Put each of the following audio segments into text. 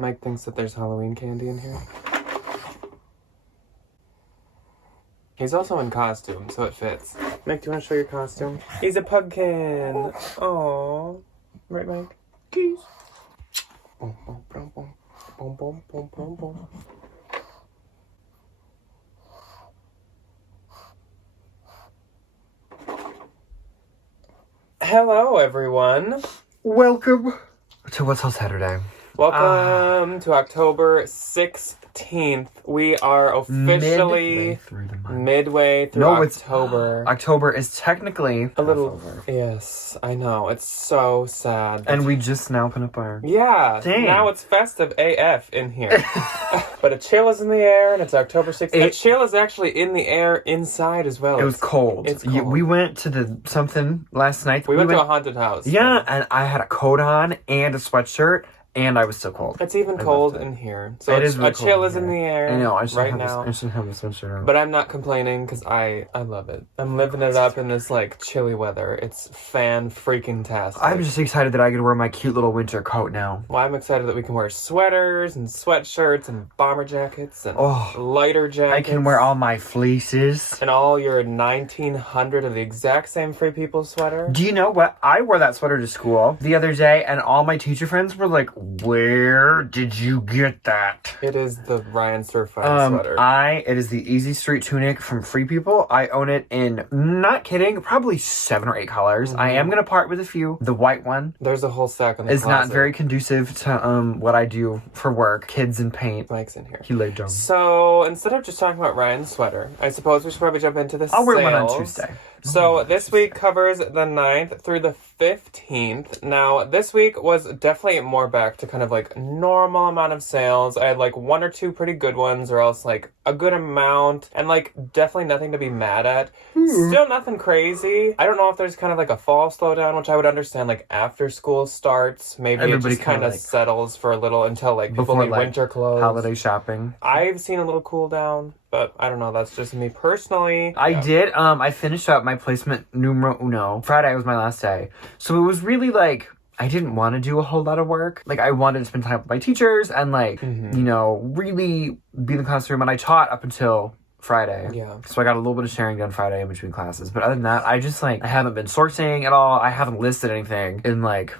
Mike thinks that there's Halloween candy in here. He's also in costume, so it fits. Mike, do you want to show your costume? He's a pumpkin. Aww. Right, Mike? Geez. Boom, boom, boom, boom. Boom, boom, boom, boom, boom. Hello, everyone. Welcome to What's All Saturday. Welcome to October 16th. We are officially midway through October. October is technically a little over. Yes, I know. It's so sad. And we just now put up our... Yeah. Dang. Now it's festive AF in here. But a chill is in the air, and it's October 16th. A chill is actually in the air inside as well. It was cold. It's cold. We went to the something last night. We went to a haunted house. Yeah, and I had a coat on and a sweatshirt. And I was still cold. It's even cold in here. So it is really a chill is in in the air. I know. I shouldn't have a sweatshirt on. But I'm not complaining because I love it. I'm living it up in this like chilly weather. It's fan-freaking-tastic. I'm just excited that I can wear my cute little winter coat now. Well, I'm excited that we can wear sweaters and sweatshirts and bomber jackets and lighter jackets. I can wear all my fleeces. And all your 1,900 of the exact same Free People sweater. Do you know what? I wore that sweater to school the other day, and all my teacher friends were like, where did you get that? It is the Ryan Surfine sweater. It is the Easy Street tunic from Free People. I own it in, not kidding, probably 7 or 8 colors. I am going to part with a few. The white one. There's a whole stack on the It's closet. not very conducive to what I do for work. Kids and paint. Mike's in here. He laid down. So, instead of just talking about Ryan's sweater, I suppose we should probably jump into the I'll wear one sales. on Tuesday. So, this week covers the 9th through the 15th. Now, this week was definitely more back to kind of like normal amount of sales. I had like 1 or 2 pretty good ones, or else like a good amount, and like definitely nothing to be mad at. Still nothing crazy. I don't know if there's kind of like a fall slowdown, which I would understand like after school starts. Maybe everybody it just kind of like settles for a little until like people need like winter clothes. Holiday shopping. I've seen a little cool down. But I don't know, that's just me personally. I did, I finished up my placement numero uno. Friday was my last day. So it was really like, I didn't want to do a whole lot of work. Like, I wanted to spend time with my teachers and like, you know, really be in the classroom. And I taught up until Friday. Yeah. So I got a little bit of sharing done Friday in between classes. But other than that, I just like, I haven't been sourcing at all. I haven't listed anything in like...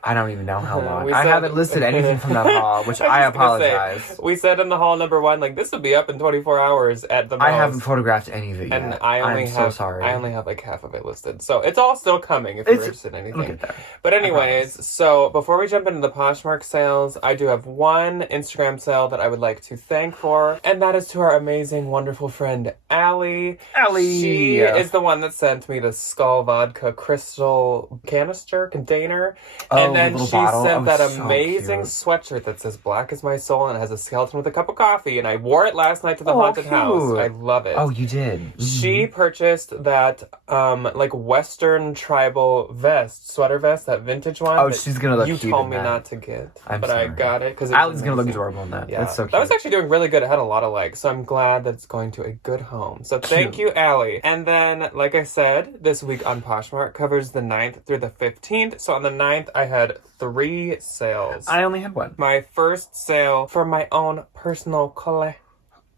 I don't even know how long. I haven't listed anything from that haul, which I apologize. We said in the haul number 1, like, this will be up in 24 hours at the most. I haven't photographed any of it yet. And I'm so sorry. I only have like half of it listed. So it's all still coming if you're interested in anything. Look at that. But anyways, so before we jump into the Poshmark sales, I do have one Instagram sale that I would like to thank for. And that is to our amazing, wonderful friend, Allie. Allie! She is the one that sent me the Skull Vodka crystal container. And then she sent that amazing sweatshirt that says Black is my soul and it has a skeleton with a cup of coffee. And I wore it last night to the haunted house. I love it. Oh, you did? Mm-hmm. She purchased that like Western tribal sweater vest, that vintage one. Oh, she's going to look cute. You told me not to get. But I got it. Allie's going to look adorable in that. Yeah. That's so cute. That was actually doing really good. It had a lot of likes. So I'm glad that it's going to a good home. So thank you, Allie. And then, like I said, this week on Poshmark covers the 9th through the 15th. So on the 9th, I had 3 sales. I only had 1. My first sale for my own personal collection.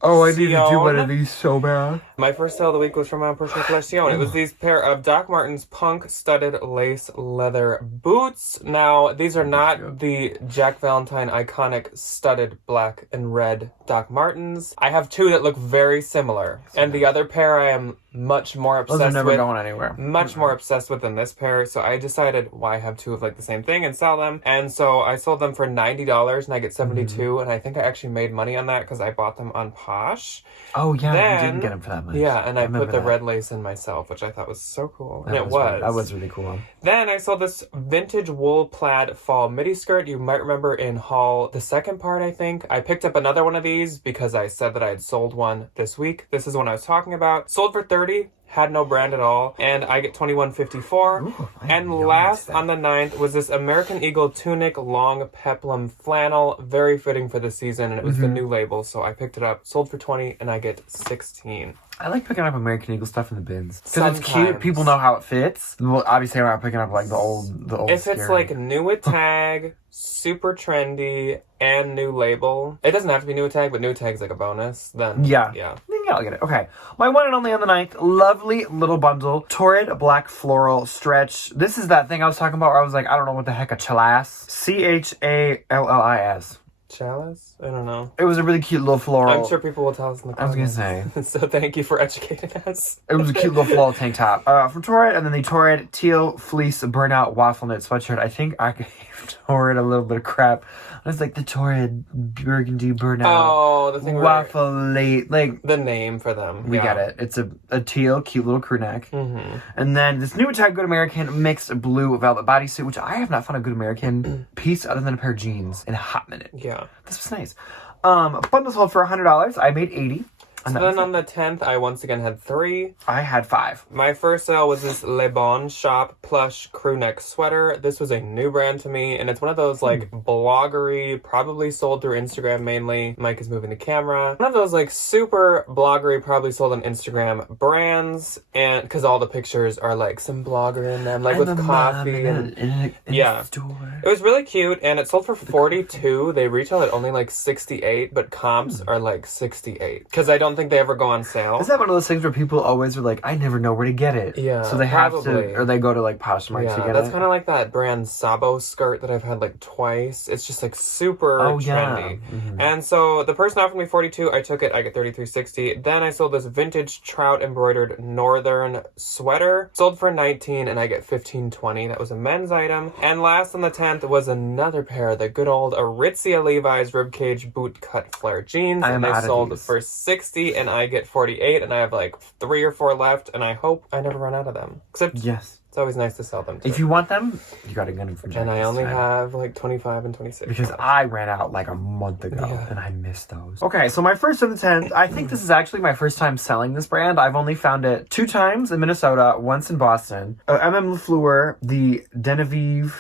Oh, I need to do one of these so bad. My first sale of the week was from my own personal collection. It was these pair of Doc Martens punk studded lace leather boots. Now, these are not the Jack Valentine iconic studded black and red Doc Martens. I have 2 that look very similar. And the other pair I am much more obsessed with. Those are never going anywhere. Much more obsessed with than this pair. So I decided, why have 2 of like the same thing and sell them? And so I sold them for $90 and I get $72. And I think I actually made money on that because I bought them on Posh. Oh, yeah, you didn't get them for that much. Yeah, and I put the red lace in myself, which I thought was so cool. And it was. That was really cool. Then I sold this vintage wool plaid fall midi skirt. You might remember in haul, the second part, I think. I picked up another one of these because I said that I had sold one this week. This is one I was talking about. Sold for $30. Had no brand at all, and I get $21.54. And last on the 9th was this American Eagle tunic long peplum flannel, very fitting for the season, and it was the new label, so I picked it up, sold for $20, and I get $16. I like picking up American Eagle stuff in the bins because it's cute. Sometimes. People know how it fits. Well, obviously, I'm not picking up like the old. If it's like new with tag, super trendy, and new label, it doesn't have to be new with tag, but new tag's like a bonus. Then yeah, yeah. I'll get it. Okay, my one and only on the 9th, lovely little bundle, Torrid Black Floral Stretch. This is that thing I was talking about where I was like, I don't know what the heck a chalice. CHALLIS. Chalice? I don't know. It was a really cute little floral. I'm sure people will tell us in the comments. I was gonna say. So thank you for educating us. It was a cute little floral tank top from Torrid, and then the Torrid Teal Fleece Burnout Waffle Knit sweatshirt. I think I gave Torrid a little bit of crap. I was like the Torrid Burgundy Burnout. Oh, the thing Waffle Late. Like the name for them. We get it. It's a teal, cute little crew neck. Mm-hmm. And then this new tag Good American mixed blue velvet bodysuit, which I have not found a Good American piece other than a pair of jeans in a hot minute. Yeah. This was nice. Bundle sold for $100. I made $80. So then on the 10th, I once again had 3. I had 5. My first sale was this Le Bon Shop plush crew neck sweater. This was a new brand to me, and it's one of those like bloggery, probably sold through Instagram mainly. Mike is moving the camera. One of those like super bloggery, probably sold on Instagram brands, and because all the pictures are like some blogger in them, like and with coffee in yeah. It was really cute, and it sold for $42. They retail at only like $68, but comps are like $68 because I don't think they ever go on sale. Is that one of those things where people always are like, I never know where to get it? Yeah, so they have to, or they go to like Poshmark to get it. That's kind of like that brand Sabo skirt that I've had like twice. It's just like super trendy. Yeah. Mm-hmm. And so the person offered me $42. I took it. I get $33.60. Then I sold this vintage trout embroidered northern sweater. Sold for $19, and I get $15.20. That was a men's item. And last on the 10th was another pair of the good old Aritzia Levi's ribcage boot cut flare jeans. And they sold for $60. And I get $48, and I have like 3 or 4 left, and I hope I never run out of them. Except, yes, it's always nice to sell them too. If you want them, you gotta get them from Jack. And I only have like 25 and 26. Because I ran out like a month ago, and I missed those. Okay, so my first of the 10th, I think this is actually my first time selling this brand. I've only found it 2 times in Minnesota, once in Boston. Lafleur, the Denivive,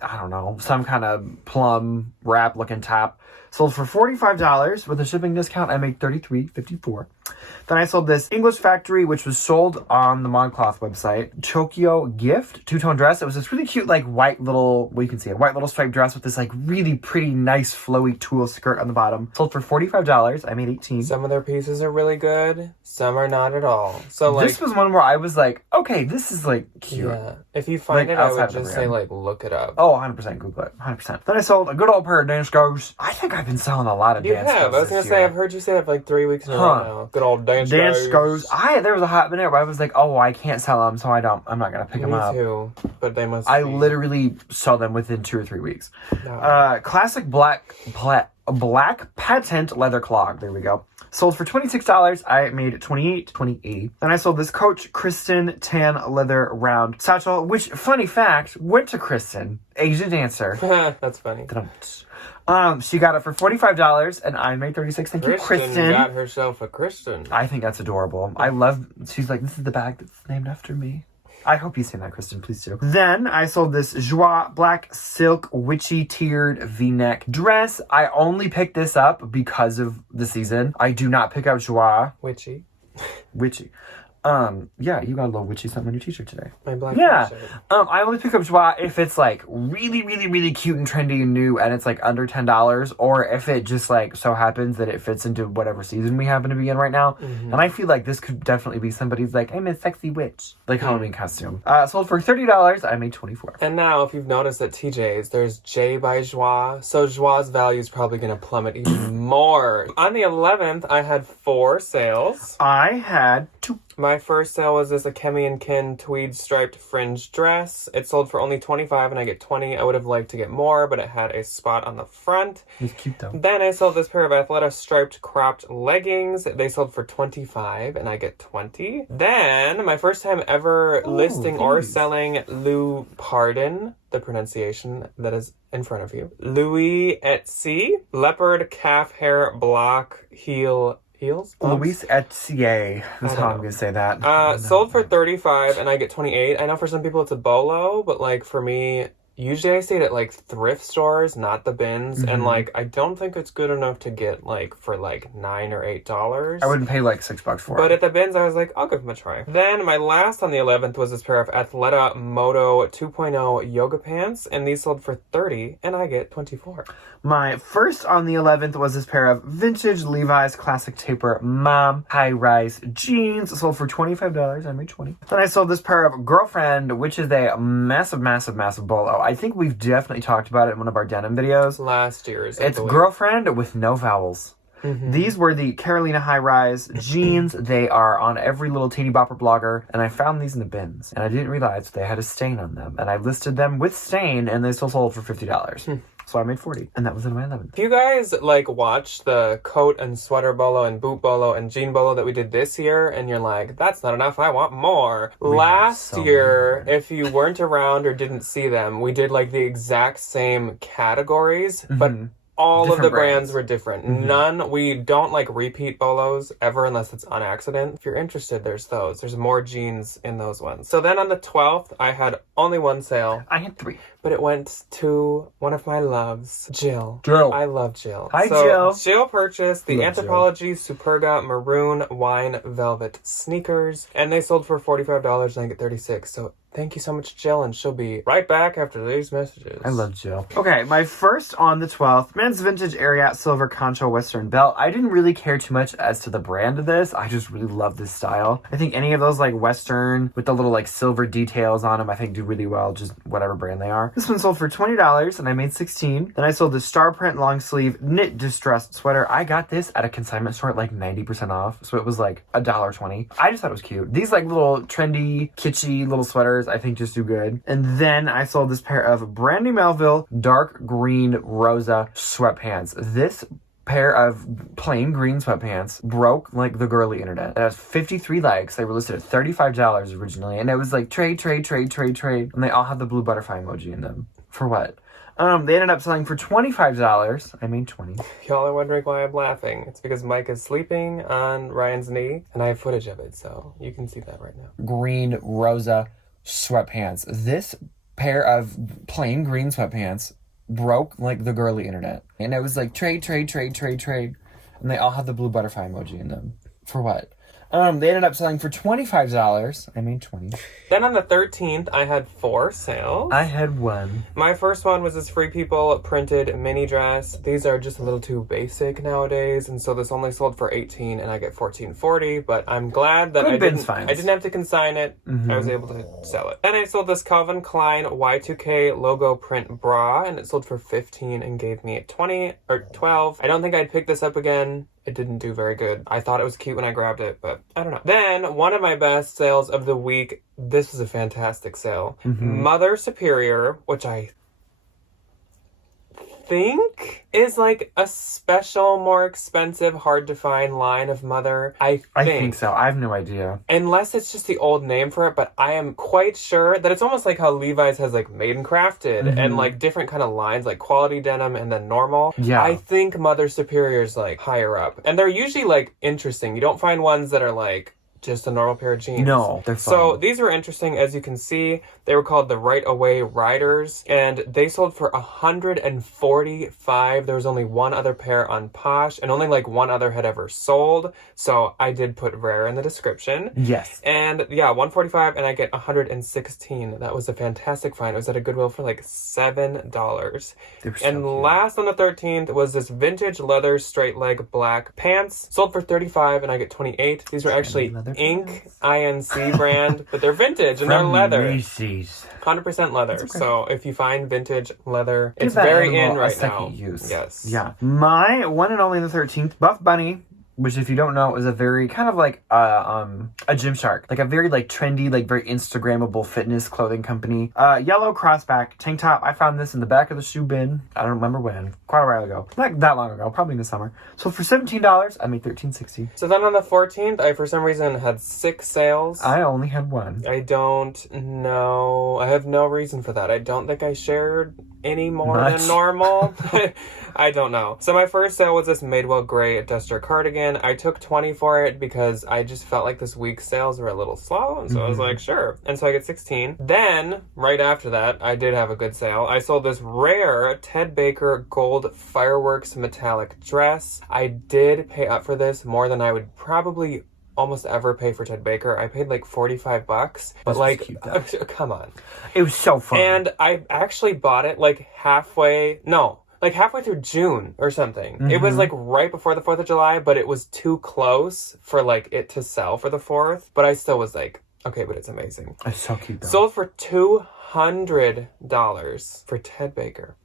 I don't know, some kind of plum wrap looking top. Sold for $45 with a shipping discount. I made $33.54. Then I sold this English Factory, which was sold on the ModCloth website. Chokyo Gift 2-tone dress. It was this really cute, like white little, well, you can see it, white little striped dress with this like really pretty, nice, flowy tulle skirt on the bottom. Sold for $45. I made $18. Some of their pieces are really good. Some are not at all. So like, this was one where I was like, okay, this is like cute. Yeah. If you find like, it, I would just say like, look it up. Oh, 100% Google it. 100%. Then I sold a good old pair of dance goes. I think I've been selling a lot of dance goes. You have. I was going to say, I've heard you say it for like 3 weeks in a row now. Good old dance goes. There was a hot minute where I was like, oh, I can't sell them, so I'm not going to pick them up. Me too. But they must I literally saw them within 2 or 3 weeks. No. Classic black patent leather clog. There we go. Sold for $26. I made $28.80. Then I sold this Coach Kristen tan leather round satchel, which, funny fact, went to Kristen, Asian dancer. That's funny. She got it for $45, and I made $36. Thank you, Kristen. Got herself a Kristen. I think that's adorable. She's like, this is the bag that's named after me. I hope you say that, Kristen. Please do. Then I sold this Joie black silk witchy tiered v-neck dress. I only picked this up because of the season. I do not pick up Joie. Witchy. Yeah, you got a little witchy something on your t-shirt today. My black t-shirt. I only pick up Joie if it's like really, really, really cute and trendy and new and it's like under $10, or if it just like so happens that it fits into whatever season we happen to be in right now. Mm-hmm. And I feel like this could definitely be somebody's like, I'm a sexy witch, like Halloween costume. Sold for $30. I made $24. And now, if you've noticed at TJ's, there's J by Joie, so Joie's value is probably going to plummet even more. On the 11th, I had 4 sales. I had 2. My first sale was this Akemi and Kin tweed striped fringe dress. It sold for only $25 and I get $20. I would have liked to get more, but it had a spot on the front. It's cute though. Then I sold this pair of Athleta striped cropped leggings. They sold for $25 and I get $20. Then my first time ever listing or selling Lou Pardon, the pronunciation that is in front of you. Louis Etsy leopard calf hair block heels. Louis Etier. That's how I'm going to say that. Sold for $35 and I get $28. I know for some people it's a bolo, but like for me, usually I stayed at like thrift stores, not the bins, and like I don't think it's good enough to get like for like $9 or $8. I wouldn't pay like $6 for But it. at the bins, I was like, I'll give them a try. Then my last on the 11th was this pair of Athleta Moto 2.0 yoga pants, and these sold for $30, and I get $24. My first on the 11th was this pair of vintage Levi's classic taper mom high-rise jeans. Sold for $25. I made $20. Then I sold this pair of Girlfriend, which is a massive, massive, massive bolo. I think we've definitely talked about it in one of our denim videos. Last year's. It's Girlfriend with no vowels. These were the Carolina high-rise jeans. They are on every little teeny bopper blogger, and I found these in the bins, and I didn't realize they had a stain on them, and I listed them with stain, and they still sold for $50. So I made $40, and that was in my 11th. If you guys like watch the coat and sweater bolo and boot bolo and jean bolo that we did this year, and you're like, that's not enough, I want more. Last year, if you weren't around or didn't see them, we did like the exact same categories, but all of the brands were different. None, we don't like repeat bolos ever unless it's on accident. If you're interested, there's those. There's more jeans in those ones. So then on the 12th, I had only one sale. I had 3. But it went to one of my loves, Jill. Jill. I love Jill. Hi, Jill. Jill purchased the Love Anthropologie Superga Maroon Wine Velvet sneakers, and they sold for $45 and I get $36. So thank you so much, Jill, and she'll be right back after these messages. I love Jill. Okay, my first on the 12th, men's vintage Ariat silver concho western belt. I didn't really care too much as to the brand of this. I just really love this style. I think any of those like western with the little like silver details on them, I think do really well, just whatever brand they are. This one sold for $20 and I made $16. Then I sold the star print long sleeve knit distressed sweater. I got this at a consignment store at like 90% off. So it was like $1.20. I just thought it was cute. These like little trendy, kitschy little sweaters I think just do good. And then I sold this pair of Brandy Melville dark green rosa sweatpants. This pair of plain green sweatpants broke like the girly internet. It has 53 likes. They were listed at $35 originally, and it was like trade, and they all have the blue butterfly emoji in them. For what? They ended up selling for $25. I made $20. Y'all are wondering why I'm laughing. It's because Mike is sleeping on Ryan's knee, and I have footage of it, so you can see that right now. Green rosa sweatpants. This pair of plain green sweatpants broke like the girly internet. And it was like trade. And they all have the blue butterfly emoji in them. For what? They ended up selling for $25. I made $20. Then on the 13th, I had 4 sales. I had 1. My first one was this Free People printed mini dress. These are just a little too basic nowadays, and so this only sold for $18 and I get $14.40, but I'm glad that I didn't have to consign it. I was able to sell it. Then I sold this Calvin Klein Y2K logo print bra, and it sold for $15 and gave me $20 or $12. I don't think I'd pick this up again. It didn't do very good. I thought it was cute when I grabbed it, but I don't know. Then, one of my best sales of the week, this was a fantastic sale. Mother Superior, which I think is like a special, more expensive, hard to find line of Mother. I think so. I have no idea. Unless it's just the old name for it, but I am quite sure that it's almost like how Levi's has like Made and Crafted and like different kind of lines, like quality denim and then normal. Yeah. I think Mother Superior is like higher up. And they're usually like interesting. You don't find ones that are like just a normal pair of jeans. No, they're fun. So these were interesting. As you can see, they were called the Right Away Riders, and they sold for $145. There was only one other pair on Posh, and only like one other had ever sold. So I did put rare in the description. Yes. And yeah, $145, and I get $116. That was a fantastic find. It was at a Goodwill for like $7. And last on the 13th was this vintage leather straight leg black pants. Sold for $35, and I get $28. These were actually Inc. INC brand, but they're vintage and they're leather. Macy's. 100% leather. Okay. So if you find vintage leather, Give it's that very animal in a right second now. Use. Yes. Yeah. My one and only the 13th, Buff Bunny, which if you don't know is a very kind of like a Gymshark, like a very like trendy, like very Instagrammable fitness clothing company. Yellow crossback tank top. I found this in the back of the shoe bin. I don't remember when. Quite a while ago. Not that long ago. Probably in the summer. So for $17, I made $13.60. So then on the 14th, I for some reason had 6 sales. I only had 1. I don't know. I have no reason for that. I don't think I shared any more Much. than normal. I don't know. So my first sale was this Madewell Gray Duster cardigan. I took 20 for it because I just felt like this week's sales were a little slow. And so I was like, sure. And so I get 16. Then, right after that, I did have a good sale. I sold this rare Ted Baker gold fireworks metallic dress. I did pay up for this more than I would probably almost ever pay for Ted Baker. I paid like $45, but This like, was cute, though. come on. It was so fun. And I actually bought it like halfway through June or something. It was like right before the 4th of July, but it was too close for like it to sell for the 4th. But I still was like, okay, but it's amazing. It's so cute, though. Sold for $200 for Ted Baker.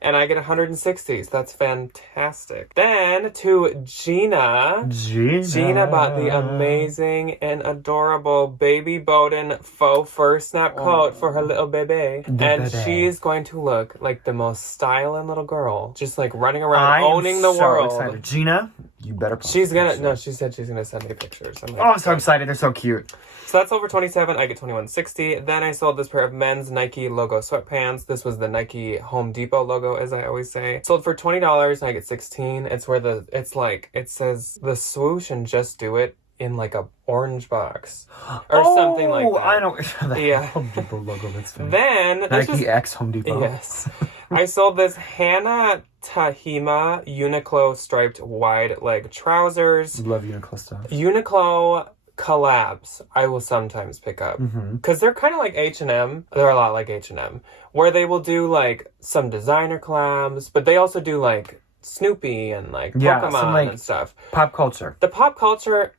And I get 160, so that's fantastic. Then to Gina. Gina bought the amazing and adorable Baby Bowden faux fur snap coat for her little baby. And she's going to look like the most styling little girl. Just like running around owning the world. Excited. Gina, you better post She said she's gonna send me pictures. I'm like, I'm so excited. They're so cute. So that's over 27. I get 21.60. Then I sold this pair of men's Nike logo sweatpants. This was the Nike Home Depot logo, as I always say. Sold for $20 and I get 16. It's where it says the swoosh and just do it in like a orange box or something like that. I know. Yeah. Home Depot logo. That's funny. Then Nike X Home Depot. Yes. I sold this Hannah Tahima Uniqlo striped wide leg trousers. Love Uniqlo stuff. Uniqlo collabs I will sometimes pick up because they're kind of like H&M. They're a lot like H&M, where they will do like some designer collabs, but they also do like Snoopy and like Pokemon some, like, and stuff. Pop culture. The pop culture,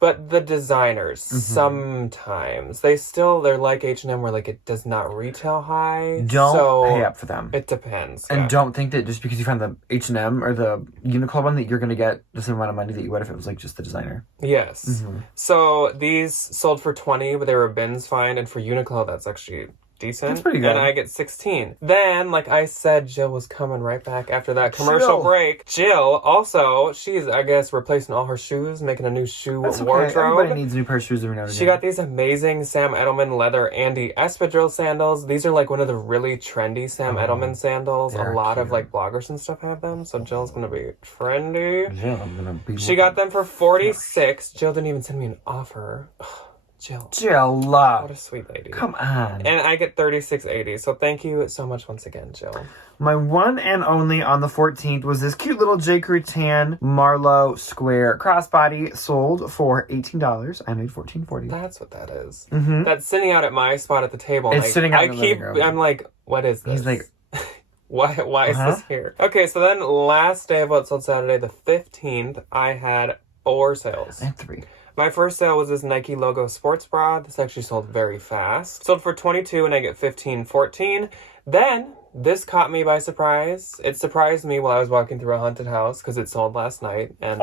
but the designers sometimes they're like H&M, where like it does not retail high. Don't pay up for them. It depends, and don't think that just because you find the H&M or the Uniqlo one that you're gonna get the same amount of money that you would if it was like just the designer. Yes. So these sold for 20, but they were bins fine, and for Uniqlo that's actually decent. That's pretty good. And I get 16. Then, like I said, Jill was coming right back after that commercial break. Jill, also, she's, I guess, replacing all her shoes, making a new shoe wardrobe. Everybody needs a new pair of shoes every now and again. She got these amazing Sam Edelman leather Andy Espadrille sandals. These are like one of the really trendy Sam Edelman sandals. A lot of like bloggers and stuff have them, so Jill's gonna be trendy. Jill, I'm gonna be. She got them for 46. Jill didn't even send me an offer. Jill. What a sweet lady. Come on. And I get 36.80. So thank you so much once again, Jill. My one and only on the 14th was this cute little J. Crew tan Marlowe square crossbody, sold for $18. I made $14.40. That's what that is. That's sitting out at my spot at the table. It's like, sitting out in the living room. I'm like, what is this? He's like, why is this here? Okay, so then last day of what sold Saturday, the 15th, I had 4 sales. I had 3. My first sale was this Nike logo sports bra. This actually sold very fast. Sold for 22 and I get 15.14. Then this caught me by surprise. It surprised me while I was walking through a haunted house because it sold last night. And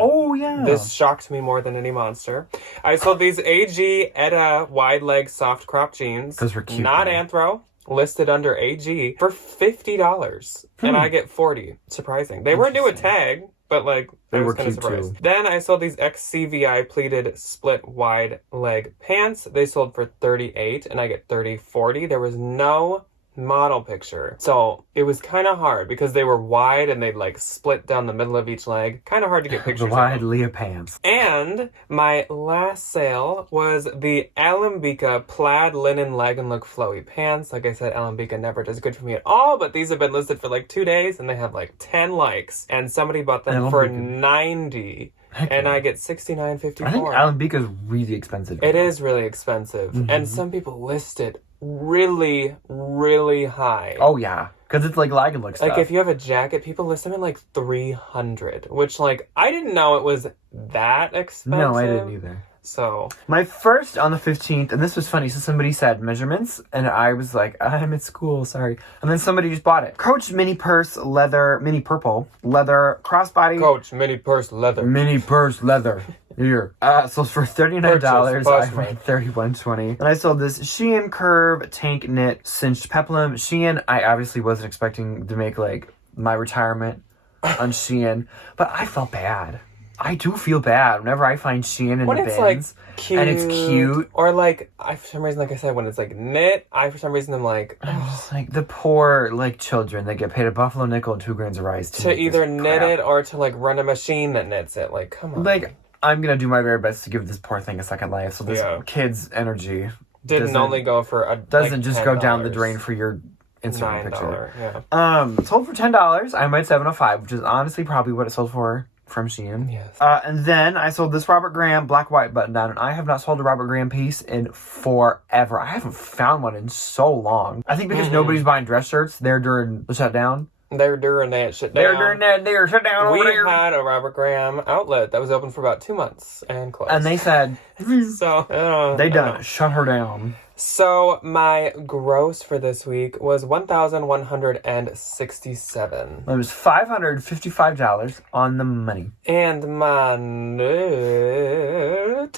this shocked me more than any monster. I sold these AG Etta wide leg soft crop jeans. Those were cute. Not Anthro. Listed under AG for $50. And I get 40. Surprising. They weren't new a tag. But, like, I was kind of surprised. Then I sold these XCVI pleated split wide leg pants. They sold for 38 and I get 30.40. There was no model picture. So it was kind of hard because they were wide and they'd like split down the middle of each leg. Kind of hard to get pictures The wide Leah pants. And my last sale was the Alambika plaid linen leg and look flowy pants. Like I said, Alambika never does good for me at all, but these have been listed for like 2 days and they have like 10 likes. And somebody bought them for 90. And I get $69.54. I think Alambika is really expensive. It is really expensive. And some people list it really, really high. Oh, yeah. Because it's like lag and look stuff. Like, if you have a jacket, people list them at like $300. Which, like, I didn't know it was that expensive. No, I didn't either. So. My first on the 15th, and this was funny, so somebody said measurements, and I was like, I'm at school, sorry. And then somebody just bought it. Coach mini purse leather, mini purple, leather, crossbody. Coach mini purse leather. Mini purse leather. Here. So for $39, I made $31.20. And I sold this Shein Curve tank knit cinched peplum. Shein, I obviously wasn't expecting to make like my retirement on Shein, but I felt bad. I do feel bad whenever I find Shein in When the it's, bins. like, cute. And it's cute. Or, like, I, for some reason, like I said, when it's, like, knit, for some reason, I'm like... I'm just like, the poor, like, children that get paid a buffalo nickel and 2 grains of rice to either knit it or to, like, run a machine that knits it. Like, come on. Like, I'm gonna do my very best to give this poor thing a second life, so this kid's energy... Didn't only go for a... Doesn't like, just go down the drain for your Instagram picture. Yeah. Sold for $10. I might $7.05, which is honestly probably what it sold for from Shein. Yes. And then I sold this Robert Graham black white button down, and I have not sold a Robert Graham piece in forever. I haven't found one in so long. I think because nobody's buying dress shirts there during the shutdown. They're doing that shit down. They're doing that there shutdown over there. We had a Robert Graham outlet that was open for about 2 months and closed. And they said, so they done it. Shut her down. So my gross for this week was $1,167. It was $555 on the money. And my net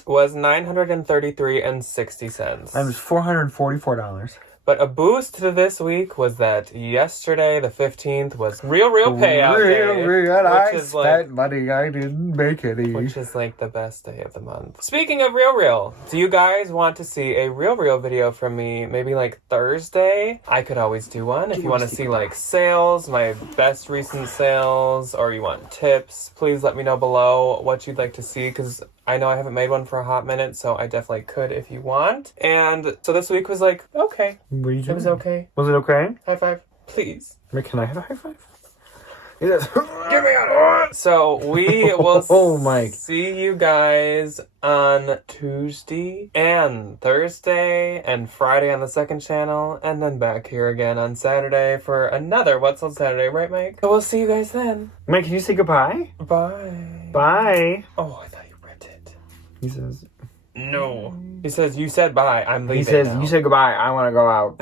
was $933.60. That was $444. But a boost to this week was that yesterday, the 15th, was real payout day. Real, I spent money, I didn't make any. Which is like the best day of the month. Speaking of real, do you guys want to see a real video from me? Maybe like Thursday? I could always do one. If you want to see like sales, my best recent sales, or you want tips, please let me know below what you'd like to see, because I know I haven't made one for a hot minute, so I definitely could if you want. And so this week was like, okay. What are you doing? It was okay. Was it okay? High five, please. Can I have a high five? Yes. Give me a... So we will Mike. see you guys on Tuesday and Thursday and Friday on the second channel, and then back here again on Saturday for another What's on Saturday, right, Mike? So we'll see you guys then. Mike, can you say goodbye? Bye. Bye. Oh, I thought you ripped it. He says... No. He says, you said bye, I'm leaving He says, now. you say goodbye, I want to go out.